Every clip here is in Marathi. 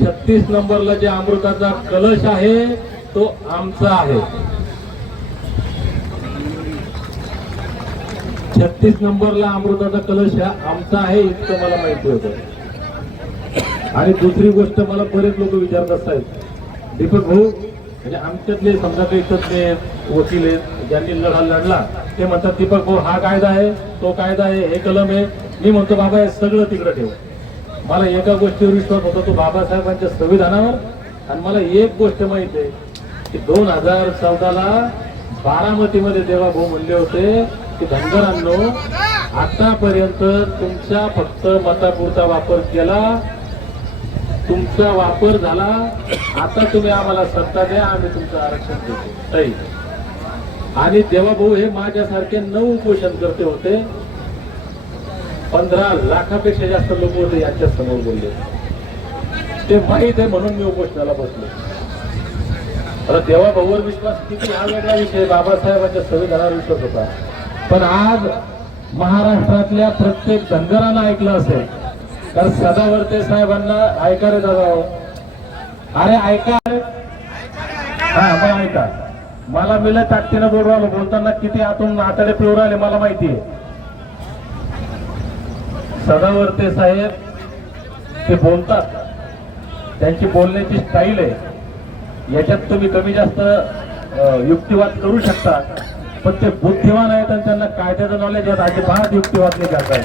छत्तीस नंबरला जे अमृताचा कलश आहे तो आमचा आहे. छत्तीस नंबरला अमृताचा कलश हा आमचा आहे इतकं मला माहिती होतं. आणि दुसरी गोष्ट मला बरेच लोक विचारत असतात. दीपक भाऊ म्हणजे आमच्यातले समजा काही तज्ञ वकील आहेत ज्यांनी लढा लढला ते म्हणतात दीपक भाऊ हा कायदा आहे तो कायदा आहे हे कलम आहे. मी म्हणतो बाबा हे सगळं तिकडे ठेव. मला एका गोष्टीवर विश्वास होता तो बाबासाहेबांच्या संविधानावर. आणि मला एक गोष्ट माहीत आहे की दोन हजार चौदाला बारामतीमध्ये तेव्हा भाऊ म्हणले होते की धनगरांनो आतापर्यंत तुमच्या फक्त मतापुरता वापर केला तुमचा वापर झाला आता तुम्ही आम्हाला सत्ता द्या आम्ही तुमचं आरक्षण देतो. आणि देवा भाऊ हे माझ्यासारखे नऊ उपोषण करते होते पंधरा लाखापेक्षा जास्त लोक होते यांच्या समोर बोलले. ते माहीत आहे म्हणून मी उपोषणाला बसलो. तर तेव्हा भाऊवर विश्वास किती हा वेगळा विषय बाबासाहेबांच्या संविधानावर विश्वास होता. पण आज महाराष्ट्रातल्या प्रत्येक धनगरांना ऐकलं असेल. तर सदावर्ते साहेबांना ऐका रे दादा हो. अरे ऐका रे. हा मग ऐका. मला मिलं ताकदीनं आलो बोलताना किती आतून आतडे पिऊ राहिले मला माहिती आहे. सदावर्ते साहेब ते बोलतात. त्यांची बोलण्याची स्टाईल आहे. याच्यात तुम्ही कमी जास्त युक्तिवाद करू शकता पण ते बुद्धिमान आहेत आणि त्यांना कायद्याचं नॉलेज आहे. अजिबात युक्तिवाद नाही करतायत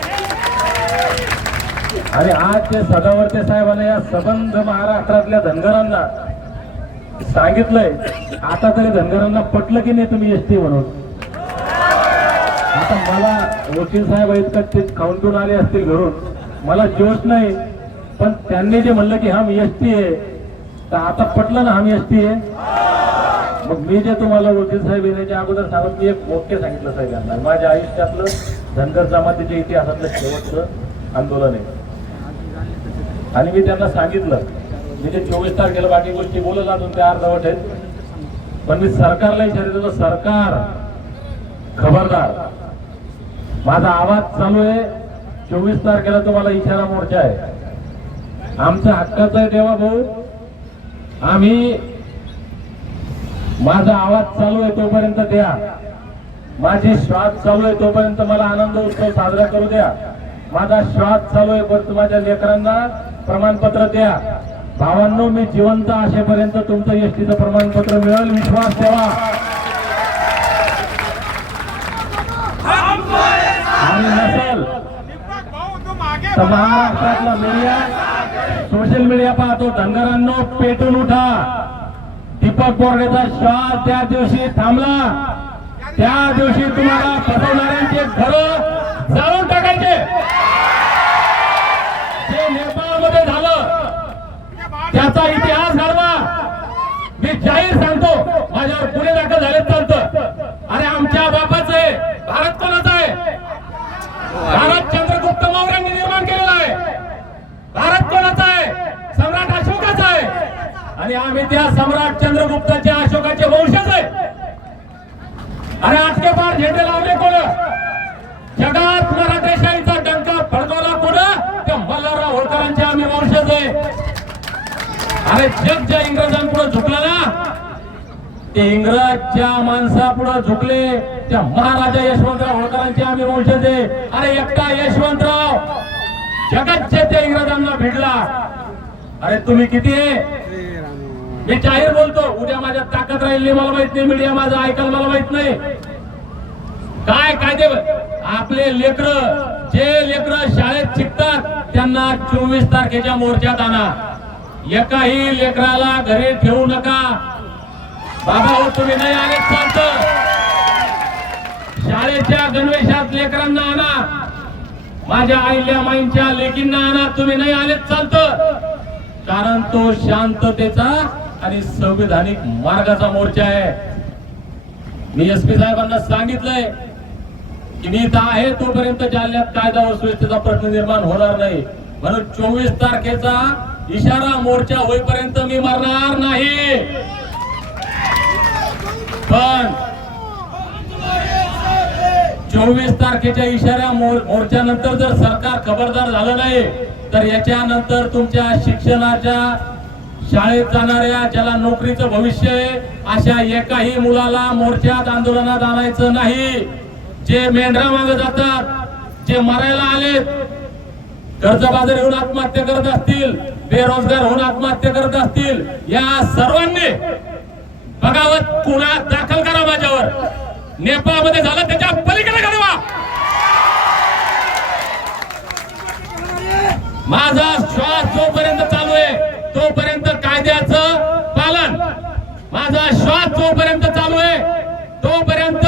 आणि आज ते सदावर्ते साहेबांना या सबंध महाराष्ट्रातल्या धनगरांना सांगितलंय आता तरी धनगरांना पटलं की नाही तुम्ही एसटी म्हणून? वकील साहेब आहेत का ते खाऊन आले असतील घरून. मला जोश नाही पण त्यांनी जे म्हणलं की हम एसटी आहे तर आता पटलं ना हम एसटी आहे? मग मी जे तुम्हाला वकील साहेब येण्याच्या अगोदर सांगत मी एक वाक्य सांगितलं साहेबांना. माझ्या आयुष्यातलं धनगर जमातीच्या इतिहासातलं शेवटचं आंदोलन आहे. आणि मी त्यांना सांगितलं मी ते चोवीस तारखेला बाकी गोष्टी बोलत अजून ते अर्धवट आहेत. पण मी सरकारला विचारित होतो सरकार खबरदार. माझा आवाज चालू आहे. चोवीस तारखेला तुम्हाला इशारा मोर्चा आहे. आमचा हक्काचा आहे देवा भाऊ. आम्ही माझा आवाज चालू आहे तोपर्यंत द्या. माझी श्वास चालू आहे तोपर्यंत मला आनंद उत्सव साजरा करू द्या. माझा श्वास चालू आहे परत माझ्या लेकरांना प्रमाणपत्र द्या. भावांनो मी जिवंत असेपर्यंत तुमचं एसटीचं प्रमाणपत्र मिळेल. विश्वास ठेवा. आणि नसेल. तर महाराष्ट्रातला मीडिया सोशल मीडिया पाहतो. धनगरांनो पेटून उठा. दीपक बोर्डेचा श्वास त्या दिवशी थांबला. त्या दिवशी तुम्हाला फसवणाऱ्यांचे घर जाऊन टाकायचे जे नेपाळमध्ये झालं त्याचा इतिहास घडवा मी जाहीर सांगतो माझ्यावर पुणे दाखल झाले चालतं अरे आमच्या बापाचं आहे भारत कोणाचा आहे भारत चंद्रगुप्त मौर्यांनी निर्माण केलेला आहे भारत कोणाचा आहे सम्राट अशोकाचा आहे आणि आम्ही त्या सम्राट चंद्रगुप्ताचे अशोकाचे वंशज आहे. अरे आजके पार झेंडे लावले कोण? जगात मराठेशाहीचा डंका फडकवला कोण? त्या मल्हारराव होळकरांचे आम्ही वंशज आहे. अरे जग ज्या इंग्रजांपुढे झुकलं ना ते इंग्रजच्या माणसापुढे झुकले त्या महाराजा यशवंतराव होळकरांचे आम्ही वंशज आहे. अरे एकटा यशवंतराव जगातच्या त्या इंग्रजांना भिडला अरे तुम्ही किती आहे? मी जाहीर बोलतो उद्या माझ्या ताकद राहिली मला माहीत नाही मीडिया माझं ऐकायला मला माहीत नाही. काय कायदे? आपले लेकर जे लेकर शाळेत शिकतात त्यांना चोवीस तारखेच्या मोर्चात आणा. एकाही लेकराला घरी ठेवू नका. बाबा हो तुम्ही नाही आले चालत. शाळेच्या गणवेशात लेकरांना आणा. माझ्या आईल्या माईंच्या लेकींना आणा. तुम्ही नाही आलेच चालतं. कारण तो शांततेचा आणि संविधानिक मार्गाचा मोर्चा आहे. मी एस पी साहेबांना सांगितलंय की मी इथं आहे तोपर्यंत जालन्यात कायदा व सुव्यवस्थेचा प्रश्न निर्माण होणार नाही. म्हणून चोवीस तारखेचा इशारा मोर्चा होईपर्यंत मी मरणार नाही. पण चोवीस तारखेच्या इशाऱ्या मोर्चानंतर जर सरकार खबरदार झालं नाही तर याच्यानंतर तुमच्या शिक्षणाच्या शाळेत जाणाऱ्या ज्याला नोकरीचं भविष्य आहे अशा एकाही मुलाला मोर्चात आंदोलनात आणायचं नाही. जे मेंढरा मागे जातात जे मरायला आलेत कर्जबाजारी होऊन आत्महत्या करत असतील बेरोजगार होऊन आत्महत्या करत असतील या सर्वांनी बघावत गुन्हा दाखल करा माझ्यावर. नेपाळमध्ये झालं त्याच्या पलीकडे घडवा माझा श्वास जोपर्यंत चालू आहे तोपर्यंत कायद्याचं पालन माझा श्वास जोपर्यंत चालू आहे तोपर्यंत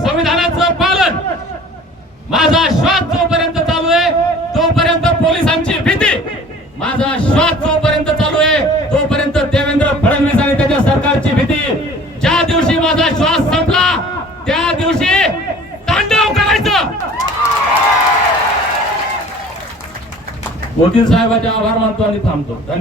संविधानाचं पालन माझा श्वास जोपर्यंत चालू आहे तोपर्यंत पोलिसांची भीती. माझा श्वास जोपर्यंत चालू आहे तोपर्यंत देवेंद्र फडणवीस आणि त्याच्या सरकारची भीती. ज्या दिवशी माझा श्वास संपला त्या दिवशी तांडव करायचं. मोदी साहेबाचे आभार मानतो आणि थांबतो. धन्यवाद.